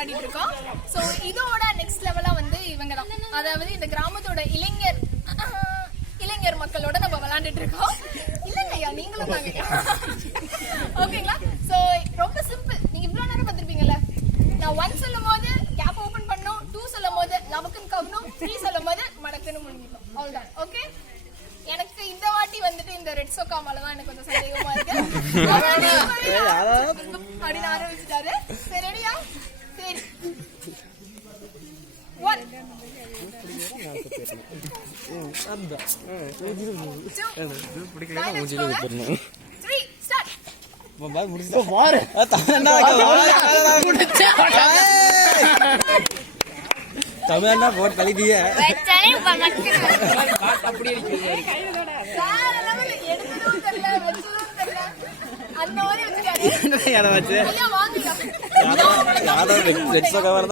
கொண்டாடிட்டு இருக்கோம். சோ இதோட நெக்ஸ்ட் லெவலா வந்து இவங்க தான், அதாவது இந்த கிராமத்தோட இளைஞர் மக்களோட நம்ம விளையாண்டுட்டு இருக்கோம். இல்லைங்கய்யா, நீங்களும் தாங்க. ஓகேங்களா? சோ ரொம்ப சிம்பிள். நீங்க இவ்வளவு நேரம் பார்த்திருப்பீங்கல்ல, நான் 1 சொல்லும் போது கேப் ஓபன் பண்ணணும், 2 சொல்லும் போது நமக்குன்னு கவனம், 3 சொல்லும் போது மடக்குன்னு முடிக்கணும். அவ்வளவுதான். ஓகே, எனக்கு இந்த வாட்டி வந்துட்டு இந்த ரெட் சோக்கா மேலதான் எனக்கு கொஞ்சம் சந்தேகமா இருக்கு. அப்படின்னு ஆரம்பிச்சுட்டாரு. சரி, ரெடியா? சரி, 1 3 ஸ்டார்ட். தமிழ்னா போட் கழிதிய அந்த மாதிரி வச்சு